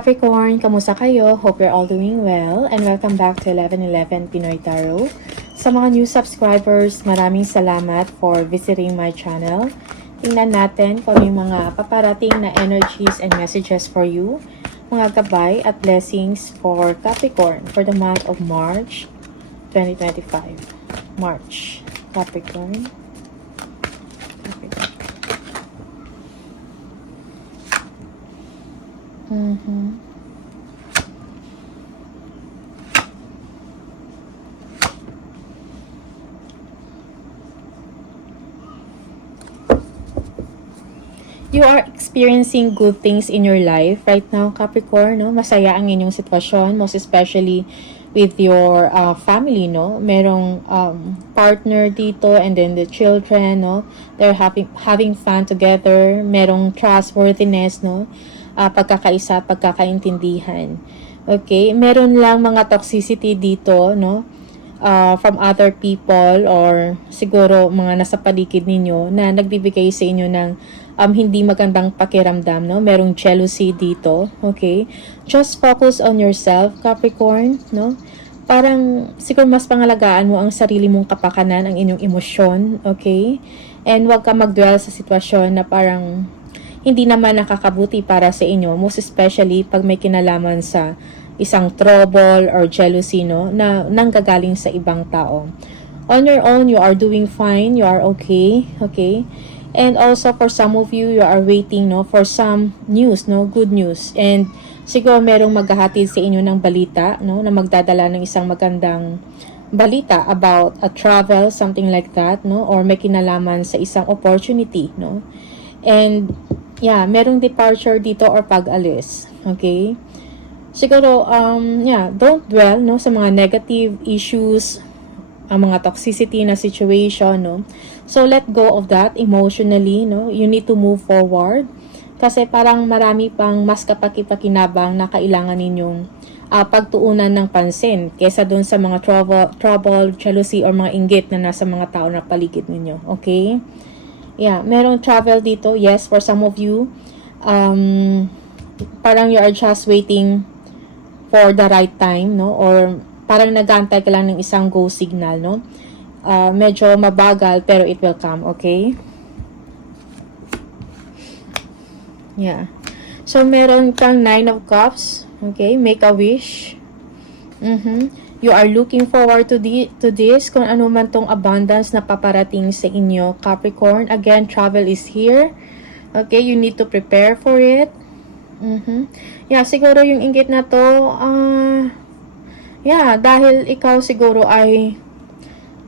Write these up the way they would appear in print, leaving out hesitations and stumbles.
Capricorn, kamusta kayo? Hope you're all doing well and welcome back to 1111 Pinoy Tarot. Sa mga new subscribers, maraming salamat for visiting my channel. Tingnan natin kung yung mga paparating na energies and messages for you, mga gabay at blessings for Capricorn for the month of March 2025. March, Capricorn. You are experiencing good things in your life right now, Capricorn, no? Masaya ang inyong sitwasyon, most especially with your family, no? Merong partner dito and then the children, no? They're having fun together. Merong trustworthiness, no? Pagkakaisa at pagkakaintindihan. Okay? Meron lang mga toxicity dito, no? From other people or siguro mga nasa paligid ninyo na nagbibigay sa inyo ng hindi magandang pakiramdam, no? Merong jealousy dito, okay? Just focus on yourself, Capricorn, no? Parang siguro mas pangalagaan mo ang sarili mong kapakanan, ang inyong emosyon, okay? And huwag ka mag-dwell sa sitwasyon na parang hindi naman nakakabuti para sa inyo, most especially pag may kinalaman sa isang trouble or jealousy, no, na nanggagaling sa ibang tao. On your own, you are doing fine, you are okay, okay? And also for some of you, you are waiting, no, for some news, no, good news. And siguro merong maghahatid sa inyo ng balita, no, na magdadala ng isang magandang balita about a travel, something like that, no, or may kinalaman sa isang opportunity, no. And yeah, merong departure dito or pag-alis, okay? Siguro, don't dwell, no, sa mga negative issues, ang mga toxicity na situation, no. So, let go of that emotionally, no. You need to move forward. Kasi parang marami pang mas kapaki-pakinabang na kailangan ninyong pagtuunan ng pansin kesa dun sa mga trouble, jealousy, or mga inggit na nasa mga tao na paligid ninyo, okay? Yeah, merong travel dito. Yes, for some of you, parang you are just waiting for the right time, no? Or parang nag-aantay ka lang ng isang go signal, no? Medyo mabagal pero it will come, okay? Yeah. So, meron kang 9 of Cups, okay? Make a wish. You are looking forward to this, kung ano man tong abundance na paparating sa inyo, Capricorn. Again, travel is here. Okay, you need to prepare for it. Yeah, siguro yung inggit na to, yeah, dahil ikaw siguro ay,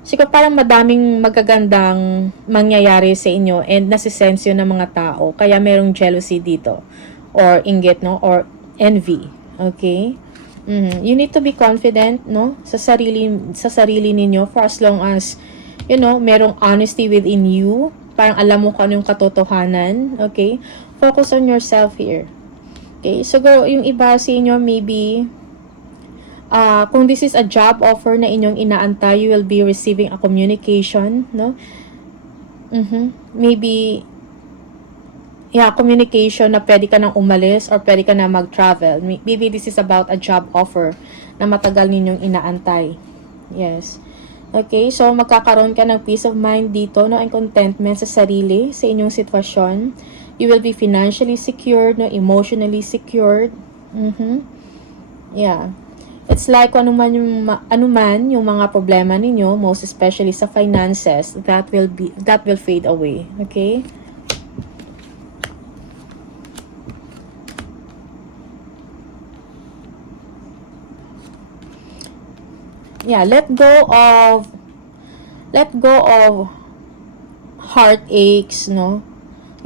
siguro parang madaming magagandang mangyayari sa inyo and nasisense yun ng mga tao. Kaya merong jealousy dito. Or inggit, no? Or envy. Okay? You need to be confident, no, sa sarili ninyo for as long as, you know, merong honesty within you. Parang alam mo kung ano yung katotohanan, okay? Focus on yourself here. Okay? So, yung iba sa inyo, maybe, kung this is a job offer na inyong inaantay, you will be receiving a communication, no? Maybe, yeah, communication na pwede ka nang umalis or pwede ka na mag-travel. Maybe this is about a job offer na matagal ninyong inaantay. Yes. Okay, so magkakaroon ka ng peace of mind dito, no, and contentment sa sarili, sa inyong sitwasyon. You will be financially secured, no, emotionally secured. Yeah. It's like ano man yung mga problema ninyo, most especially sa finances, that will fade away. Okay? Yeah, let go of heartaches, no?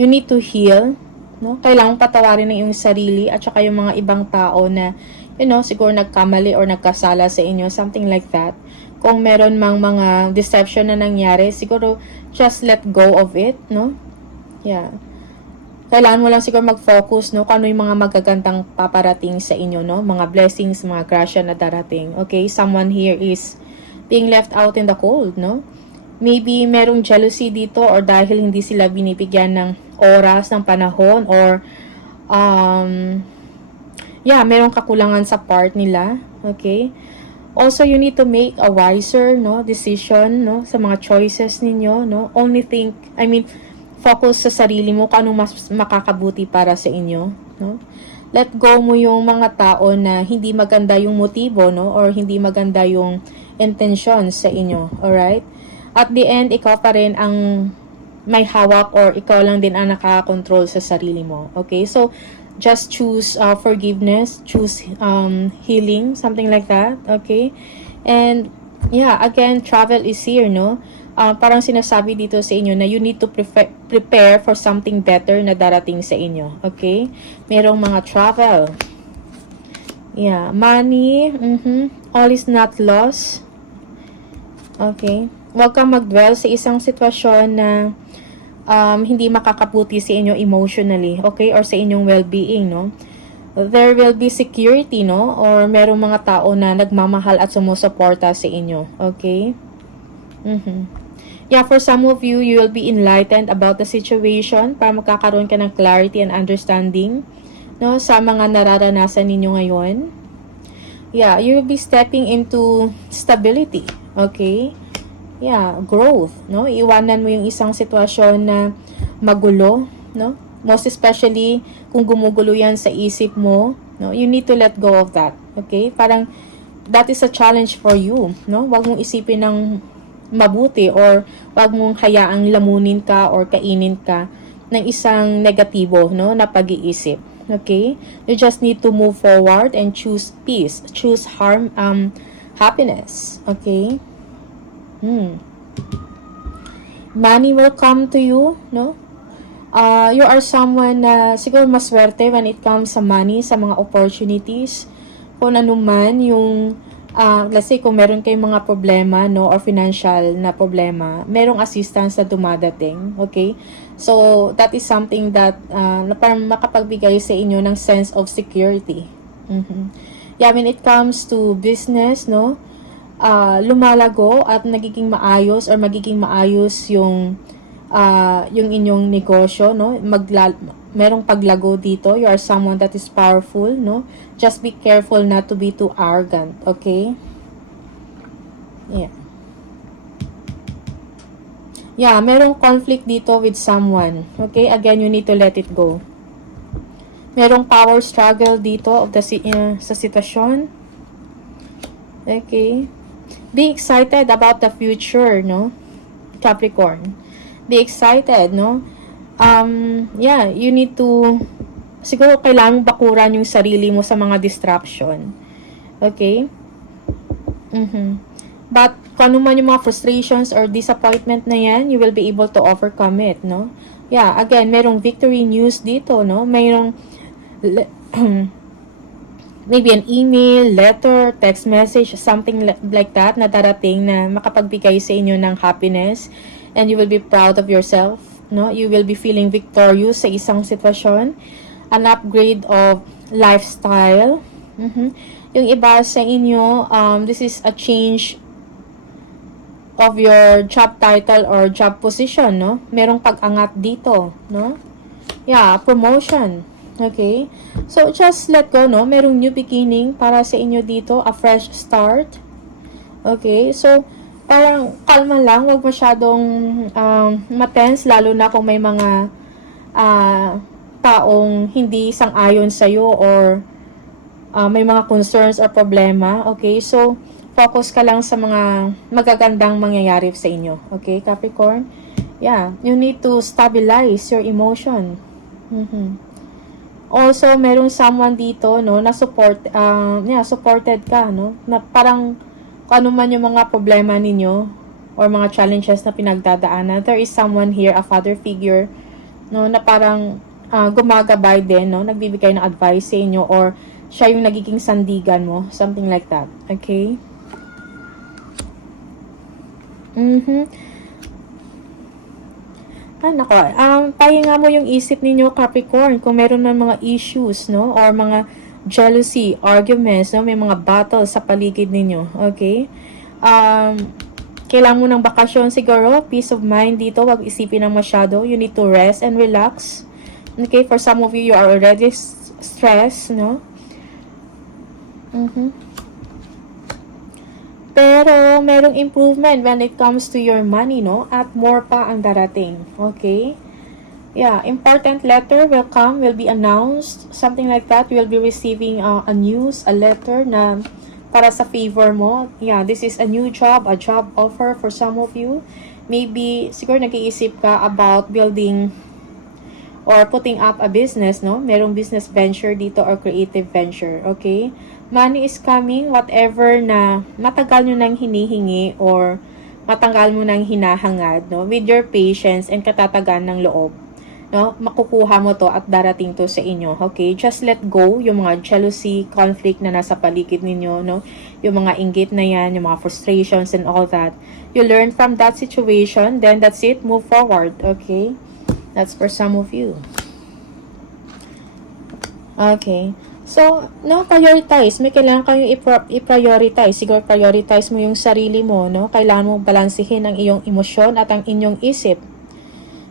You need to heal, no? Kailangan patawarin ng iyong sarili at saka yung mga ibang tao na, you know, siguro nagkamali or nagkasala sa inyo, something like that. Kung meron mang mga deception na nangyari, siguro just let go of it, no? Yeah. Kailangan mo lang siguro mag-focus, no, kung ano yung mga magagandang paparating sa inyo, no, mga blessings, mga grasya na darating. Okay, someone here is being left out in the cold, no? Maybe merong jealousy dito or dahil hindi sila binibigyan ng oras, ng panahon, or yeah, merong kakulangan sa part nila. Okay? Also, you need to make a wiser, no, decision, no, sa mga choices ninyo, no. Only think, focus sa sarili mo kung anong mas makakabuti para sa inyo, no. Let go mo yung mga tao na hindi maganda yung motibo, no, or hindi maganda yung intention sa inyo, alright? At the end, ikaw pa rin ang may hawak or ikaw lang din ang nakaka-control sa sarili mo, okay? So, just choose forgiveness, choose healing, something like that, okay? And yeah, again, travel is here, no? Parang sinasabi dito sa inyo na you need to prepare for something better na darating sa inyo, okay? Merong mga travel. Yeah, money, all is not lost. Okay? Huwag kang mag-dwell sa isang sitwasyon na hindi makakabuti sa inyo emotionally, okay? Or sa inyong well-being, no? There will be security, no? Or merong mga tao na nagmamahal at sumusuporta sa inyo, okay? Yeah, for some of you, you will be enlightened about the situation para magkakaroon ka ng clarity and understanding, no? Sa mga nararanasan ninyo ngayon. Yeah, you will be stepping into stability, okay? Yeah, growth, no? Iwanan mo yung isang sitwasyon na magulo, no? Most especially kung gumugulo yan sa isip mo, no? You need to let go of that, okay? Parang that is a challenge for you, no? Wag mong isipin ng mabuti or wag mong hayaang lamunin ka or kainin ka ng isang negatibo, no, na pag-iisip. Okay? You just need to move forward and choose peace, choose happiness, okay? Money will come to you, no? You are someone na siguro maswerte when it comes sa money, sa mga opportunities. Kung ano man yung, let's say kung meron kayong mga problema, no, or financial na problema, merong assistance na dumadating, okay? So, that is something that na parang makapagbigay sa inyo ng sense of security. Yeah, when it comes to business, no, lumalago at nagiging maayos or magiging maayos yung inyong negosyo, no? Merong paglago dito. You are someone that is powerful, no? Just be careful not to be too arrogant, okay? Yeah. Yeah, merong conflict dito with someone, okay? Again, you need to let it go. Merong power struggle dito of sa sitwasyon. Okay? Be excited about the future, no? Capricorn. Be excited, no? Yeah, you need to, siguro kailangan bakuran yung sarili mo sa mga distraction. Okay? But, kung ano man yung mga frustrations or disappointment na yan, you will be able to overcome it, no? Yeah, again, merong victory news dito, no? Merong, maybe an email, letter, text message, something like that na darating na makapagbigay sa inyo ng happiness and you will be proud of yourself, no? You will be feeling victorious sa isang sitwasyon, an upgrade of lifestyle. Yung iba sa inyo, this is a change of your job title or job position, no? Merong pag-angat dito, no? Yeah, promotion. Okay? So, just let go, no? Merong new beginning para sa inyo dito, a fresh start. Okay? So, parang kalma lang, huwag masyadong matense, lalo na kung may mga taong hindi sang-ayon sa'yo or may mga concerns or problema. Okay? So, focus ka lang sa mga magagandang mangyayari sa inyo. Okay, Capricorn? Yeah, you need to stabilize your emotion. Also, merong someone dito, no, na supported ka, no, na parang kung ano man yung mga problema ninyo or mga challenges na pinagdadaanan, there is someone here, a father figure, no, na parang gumagabay din, no, nagbibigay ng advice sa inyo or siya yung nagiging sandigan mo, something like that. Okay? Nako, pahinga mo yung isip ninyo, Capricorn, kung meron man mga issues, no, or mga jealousy, arguments, no, may mga battles sa paligid ninyo, okay? Kailangan mo ng bakasyon siguro, peace of mind dito, wag isipin ng masyado, you need to rest and relax, okay? For some of you, you are already stressed, no? Mhm. Pero, merong improvement when it comes to your money, no? At more pa ang darating. Okay? Yeah, important letter will be announced. Something like that. You'll be receiving a news, a letter na para sa favor mo. Yeah, this is a new job, a job offer for some of you. Maybe, siguro nag-iisip ka about building or putting up a business, no? Merong business venture dito or creative venture, okay? Money is coming, whatever na matagal nyo nang hinihingi or matagal mo nang hinahangad, no? With your patience and katatagan ng loob, no? Makukuha mo to at darating to sa inyo, okay? Just let go yung mga jealousy, conflict na nasa paligid ninyo, no? Yung mga inggit na yan, yung mga frustrations and all that. You learn from that situation, then that's it, move forward, okay? That's for some of you. Okay. So, no, prioritize. May kailangan kayong i-prioritize. Siguro prioritize mo yung sarili mo, no? Kailangan mo balansehin ang iyong emosyon at ang inyong isip.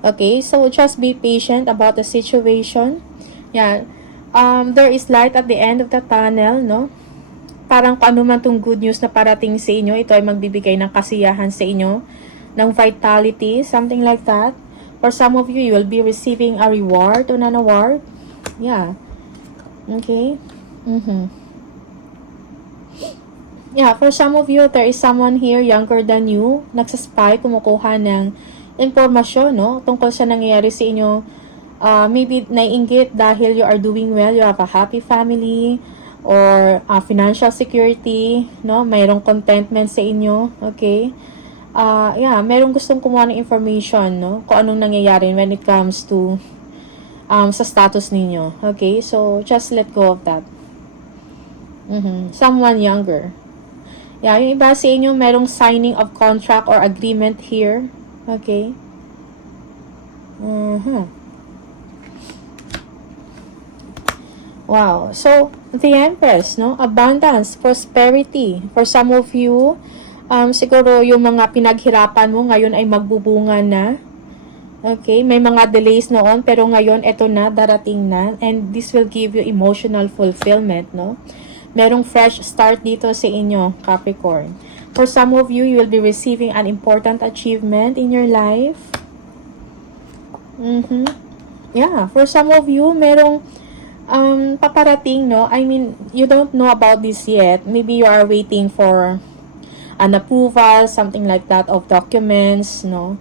Okay? So, just be patient about the situation. Yan. There is light at the end of the tunnel, no? Parang kung ano man tong good news na parating sa inyo, ito ay magbibigay ng kasiyahan sa inyo, ng vitality, something like that. For some of you, you will be receiving a reward or an award. Yeah. Okay. Yeah, for some of you, there is someone here younger than you, nagsaspy, kumukuha ng informasyon, no? Tungkol sa nangyayari sa inyo. Maybe naiinggit dahil you are doing well, you have a happy family, or financial security, no? Mayroong contentment sa inyo, okay? Yeah, merong gustong kumuha ng information, no? Kung anong nangyayari when it comes to sa status ninyo. Okay? So, just let go of that. Someone younger. Yeah, yung iba sa inyo, merong signing of contract or agreement here. Okay? Wow. So, the Empress, no? Abundance, prosperity. For some of you, siguro yung mga pinaghirapan mo ngayon ay magbubunga na. Okay, may mga delays noon pero ngayon ito na, darating na, and this will give you emotional fulfillment, no? Merong fresh start dito sa inyo, Capricorn. For some of you, you will be receiving an important achievement in your life. Yeah, for some of you, merong paparating, no? I mean, you don't know about this yet. Maybe you are waiting for an approval, something like that, of documents, no?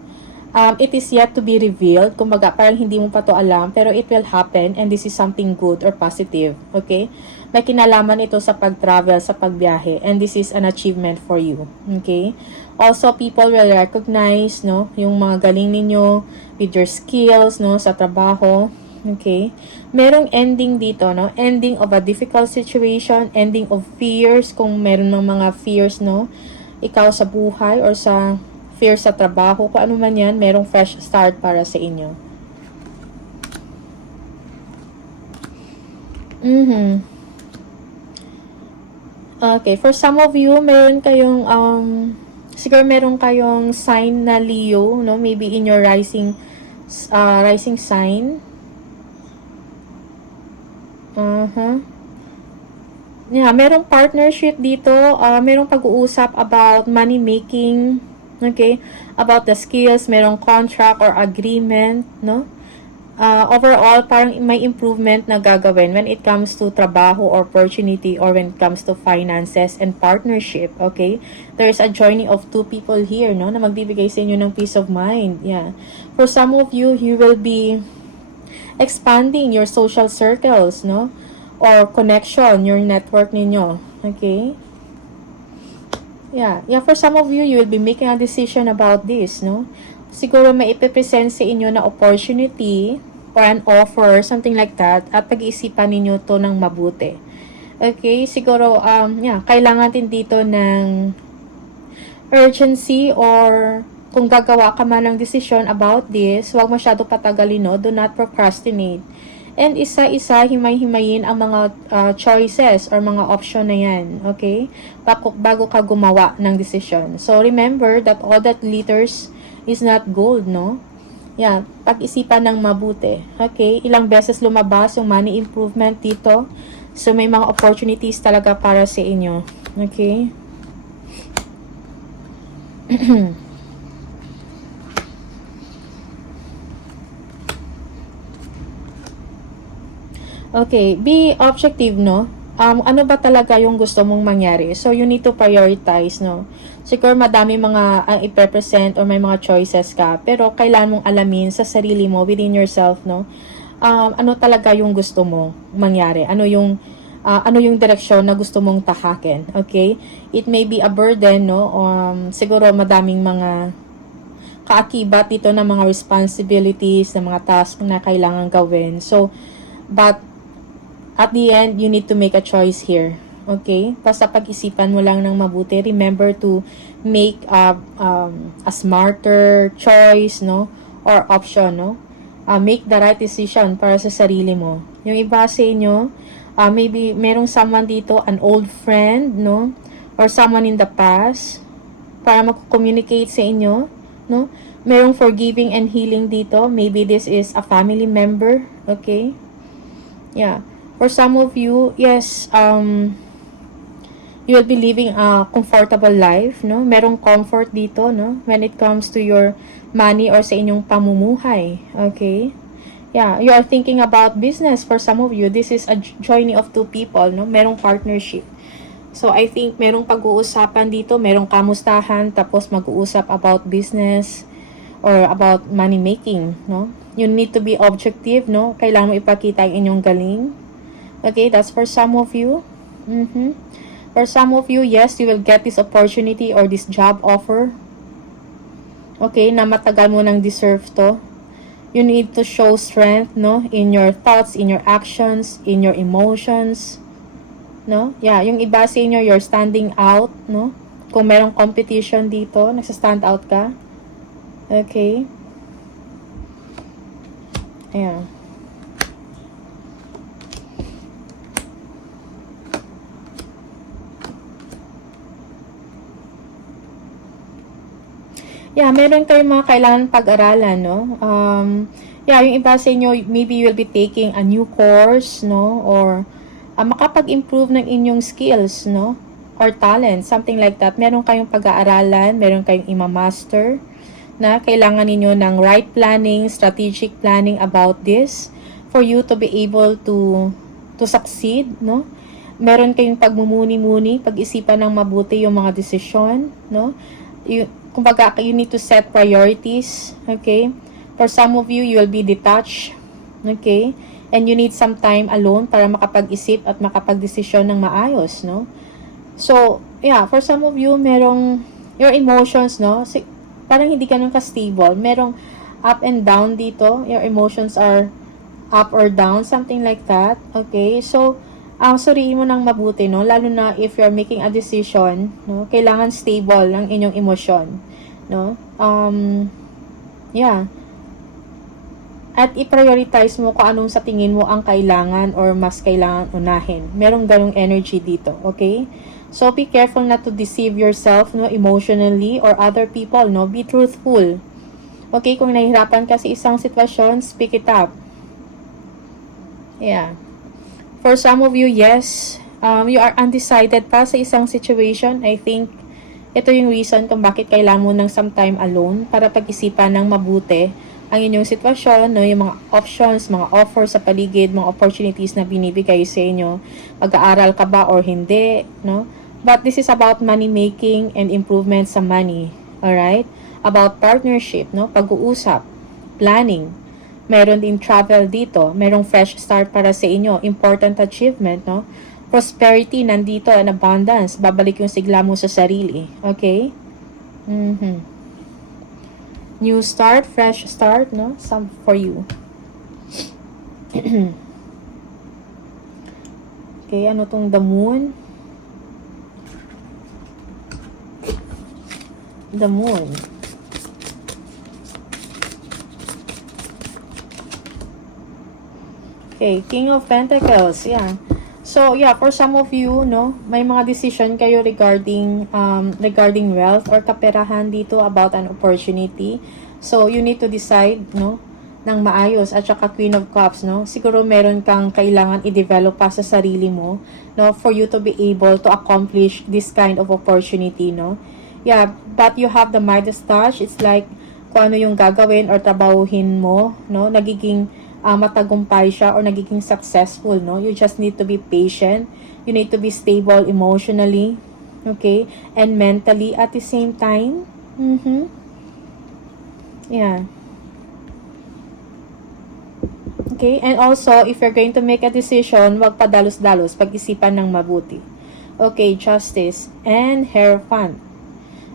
It is yet to be revealed. Kumbaga, parang hindi mo pa to alam, pero it will happen, and this is something good or positive. Okay? May kinalaman ito sa pag-travel, sa pagbiyahe, and this is an achievement for you. Okay? Also, people will recognize, no, yung mga galing ninyo with your skills, no, sa trabaho. Okay? Merong ending dito, no? Ending of a difficult situation, ending of fears, kung meron ng mga fears, no? Ikaw sa buhay or sa fear sa trabaho, kung ano man yan, merong fresh start para sa inyo. Okay, for some of you, meron kayong, siguro meron kayong sign na Leo, no? Maybe in your rising sign. Yeah, merong partnership dito, merong pag-uusap about money making, okay, about the skills, merong contract or agreement, no? Overall, parang may improvement na gagawin when it comes to trabaho or opportunity, or when it comes to finances and partnership, okay? There is a joining of two people here, no, na magbibigay sa inyo ng peace of mind. Yeah. For some of you, you will be expanding your social circles, no? Or connection, your network ninyo, okay? Yeah, for some of you, you will be making a decision about this, no? Siguro may ipipresent sa inyo na opportunity or an offer, something like that, at pag-iisipan ninyo to ng mabuti. Okay, siguro, kailangan din dito ng urgency, or kung gagawa ka man ng decision about this, huwag masyado patagalin, no? Do not procrastinate. And isa-isa, himay-himayin ang mga choices or mga option na yan, okay? Bago ka gumawa ng decision. So, remember that all that glitters is not gold, no? Yeah, pag-isipan ng mabuti. Okay? Ilang beses lumabas yung money improvement dito So, may mga opportunities talaga para sa inyo. Okay? Okay, be objective, no? Ano ba talaga yung gusto mong mangyari? So, you need to prioritize, no? Siguro madami mga ipe-present or may mga choices ka, pero kailangan mong alamin sa sarili mo, within yourself, no? Ano talaga yung gusto mo mangyari? Ano yung direksyon na gusto mong tahakin? Okay? It may be a burden, no? Siguro madaming mga kaakibat dito ng mga responsibilities, ng mga tasks na kailangan gawin. So, but at the end, you need to make a choice here. Okay? Basta pag-isipan mo lang ng mabuti. Remember to make a smarter choice, no? Or option, no? Make the right decision para sa sarili mo. Yung iba sa inyo, maybe merong someone dito, an old friend, no? Or someone in the past, para mag-communicate sa inyo, no? Merong forgiving and healing dito. Maybe this is a family member, okay? Yeah. For some of you, yes, you will be living a comfortable life, no? Merong comfort dito, no? When it comes to your money or sa inyong pamumuhay, okay? Yeah, you are thinking about business. For some of you, this is a joining of two people, no? Merong partnership. So, I think merong pag-uusapan dito, merong kamustahan, tapos mag-uusap about business or about money making, no? You need to be objective, no? Kailangan mo ipakita ang inyong galing. Okay, that's for some of you. For some of you, yes, you will get this opportunity or this job offer. Okay, na matagal mo nang deserve to. You need to show strength, no? In your thoughts, in your actions, in your emotions. No? Yeah, yung iba sa inyo, you're standing out, no? Kung merong competition dito, nagsa-stand out ka. Okay. Ayan. Yeah, meron kayong mga kailangan pag-aralan, no? Yeah, yung iba sa inyo, maybe you will be taking a new course, no? Or makapag-improve ng inyong skills, no? Or talent, something like that. Meron kayong pag-aaralan, meron kayong ima-master, na kailangan ninyo ng right planning, strategic planning about this for you to be able to succeed, no? Meron kayong pagmumuni-muni, pag-isipan ng mabuti yung mga desisyon, no? Kumbaga, you need to set priorities, okay? For some of you, you will be detached, okay? And you need some time alone para makapag-isip at makapag-desisyon ng maayos, no? So, yeah, for some of you, merong your emotions, no? Parang hindi ganun ka-stable. Merong up and down dito. Your emotions are up or down, something like that, okay? So, suriin mo ng mabuti, no? Lalo na if you're making a decision, no? Kailangan stable ang inyong emosyon, no? Yeah. At i-prioritize mo kung anong sa tingin mo ang kailangan or mas kailangan unahin. Merong ganong energy dito, okay? So, be careful not to deceive yourself, no? Emotionally or other people, no? Be truthful. Okay, kung nahihirapan ka sa isang sitwasyon, speak it up. Yeah. For some of you, yes, you are undecided pa sa isang situation. I think ito yung reason kung bakit kailangan mo ng some time alone para pag-isipan ng mabuti ang inyong sitwasyon, no? Yung mga options, mga offers sa paligid, mga opportunities na binibigay sa inyo. Mag-aaral ka ba or hindi, no? But this is about money making and improvement sa money. Alright? About partnership, no? Pag-uusap, planning. Meron din travel dito. Merong fresh start para sa inyo. Important achievement, no? Prosperity, nandito, and abundance. Babalik yung sigla mo sa sarili. Okay? New start, fresh start, no? Some for you. Okay, ano tong the moon? The moon. Okay, King of Pentacles, yeah. So, yeah, for some of you, no, may mga decision kayo regarding wealth or kaperahan dito about an opportunity. So, you need to decide, no, ng maayos, at saka Queen of Cups, no? Siguro meron kang kailangan i-develop pa sa sarili mo, no? For you to be able to accomplish this kind of opportunity, no? Yeah, but you have the Midas touch. It's like kung ano yung gagawin or trabahuhin mo, no? Nagiging matagumpay siya or nagiging successful, no? You just need to be patient. You need to be stable emotionally, okay? And mentally at the same time. Yeah. Okay, and also, if you're going to make a decision, wag padalos-dalos, pag-isipan ng mabuti. Okay, Justice and Hierophant.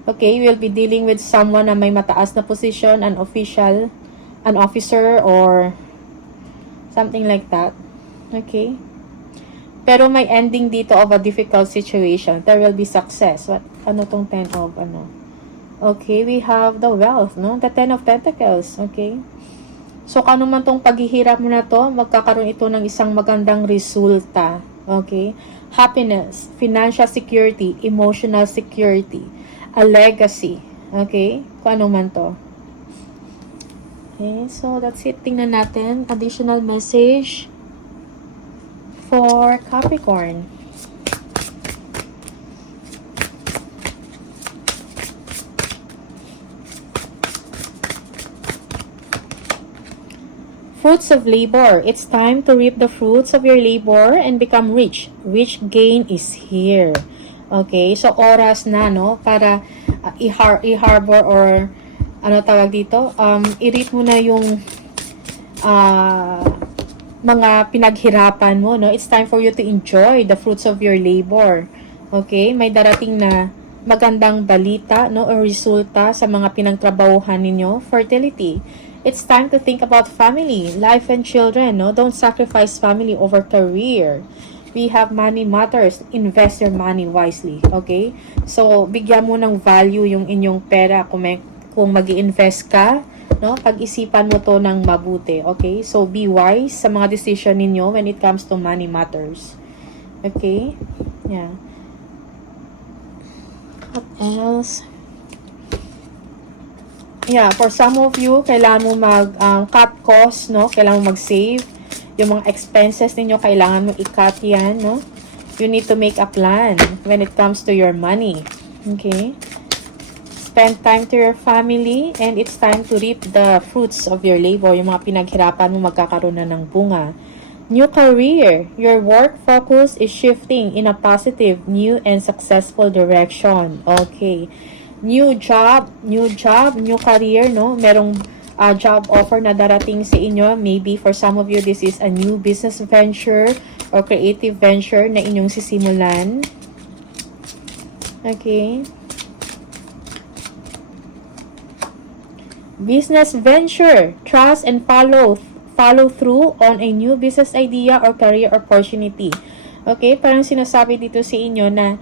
Okay, we'll be dealing with someone na may mataas na position, an official, an officer, or something like that. Okay? Pero may ending dito of a difficult situation. There will be success. What? Ano tong 10 of ano? Okay, we have the wealth, no? The 10 of Pentacles. Okay? So, kung ano man tong paghihirap mo na to, magkakaroon ito ng isang magandang resulta. Okay? Happiness, financial security, emotional security, a legacy. Okay? Kung ano man to. Okay, so that's it. Tingnan natin. Additional message for Capricorn. Fruits of labor. It's time to reap the fruits of your labor and become rich. Rich gain is here. Okay, so oras na, no, para i-harbor or ano tawag dito, i-reap mo na yung mga pinaghirapan mo, no. It's time for you to enjoy the fruits of your labor. Okay, may darating na magandang balita, no, o resulta sa mga pinagtrabahuhan ninyo. Fertility. It's time to think about family, life, and children, no? Don't sacrifice family over career. We have money matters. Invest your money wisely, okay? So, bigyan mo ng value yung inyong pera kung mag-i-invest ka, no? Pag-isipan mo to ng mabuti, okay? So, be wise sa mga decision ninyo when it comes to money matters. Okay? Yeah. What else? Yeah, for some of you, kailangan mo cut cost, no? Kailangan mo mag-save. Yung mga expenses ninyo, kailangan mo i-cut yan, no? You need to make a plan when it comes to your money. Okay? Spend time to your family and it's time to reap the fruits of your labor. Yung mga pinaghirapan mo, magkakaroon na ng bunga. New career. Your work focus is shifting in a positive, new, and successful direction. Okay. New job, new career, no? Merong job offer na darating sa inyo. Maybe for some of you, this is a new business venture or creative venture na inyong sisimulan. Okay. Business venture. Trust and follow through on a new business idea or career opportunity. Okay, parang sinasabi dito sa inyo na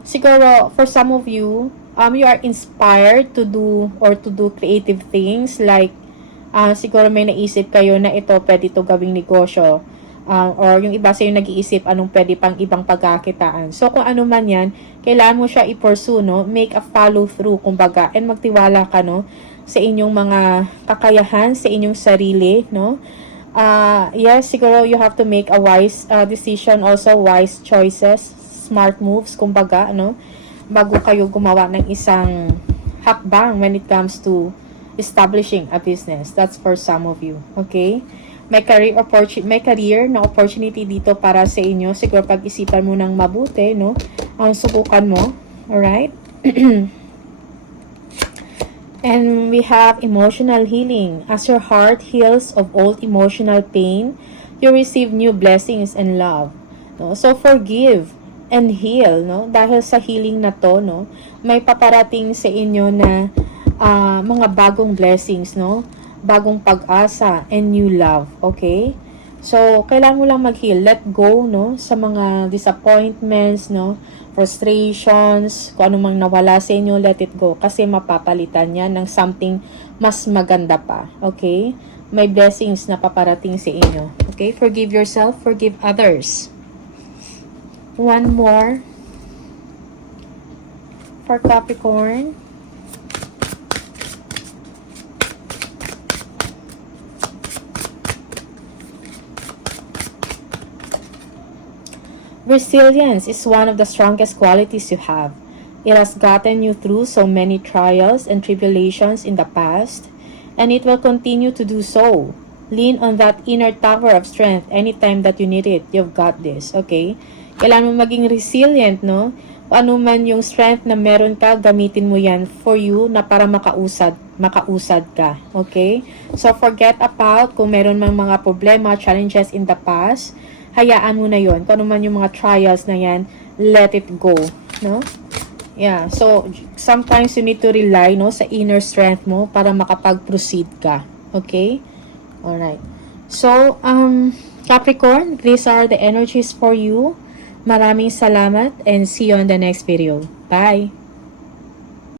siguro for some of you, you are inspired to do creative things like siguro may naisip kayo na ito pwede ito gawing negosyo, or yung iba sa yung nag-iisip anong pwede pang ibang pagkakitaan. So kung ano man yan, kailangan mo siya i-pursue, no? Make a follow through, kumbaga, and magtiwala ka, no, sa inyong mga kakayahan, sa inyong sarili, no? Yes, siguro you have to make a wise decision, also wise choices, smart moves, kumbaga, no? Bago kayo gumawa ng isang hakbang when it comes to establishing a business. That's for some of you. Okay? May career na opportunity dito para sa inyo. Siguro pag-isipan mo ng mabuti, no? Ang subukan mo. Alright? And we have emotional healing. As your heart heals of old emotional pain, you receive new blessings and love. No? So forgive and heal, no? Dahil sa healing na to, no, may paparating sa inyo na mga bagong blessings, no? Bagong pag-asa and new love, okay? So, kailangan mo lang mag-heal. Let go, no? Sa mga disappointments, no? Frustrations, kung ano mang nawala sa inyo, let it go. Kasi mapapalitan yan ng something mas maganda pa, okay? May blessings na paparating sa inyo, okay? Forgive yourself, forgive others. One more for Capricorn. Resilience is one of the strongest qualities you have. It has gotten you through so many trials and tribulations in the past, and it will continue to do so. Lean on that inner tower of strength anytime that you need it. You've got this, okay? Kailangan mo maging resilient, no? O ano man yung strength na meron ka, gamitin mo yan for you na para makausad ka, okay? So, forget about kung meron mang mga problema, challenges in the past, hayaan mo na yon. Kung ano man yung mga trials na yan, let it go, no? Yeah, so sometimes you need to rely, no, sa inner strength mo para makapag-proceed ka. Okay? Alright. So, Capricorn, these are the energies for you. Maraming salamat and see you on the next video. Bye!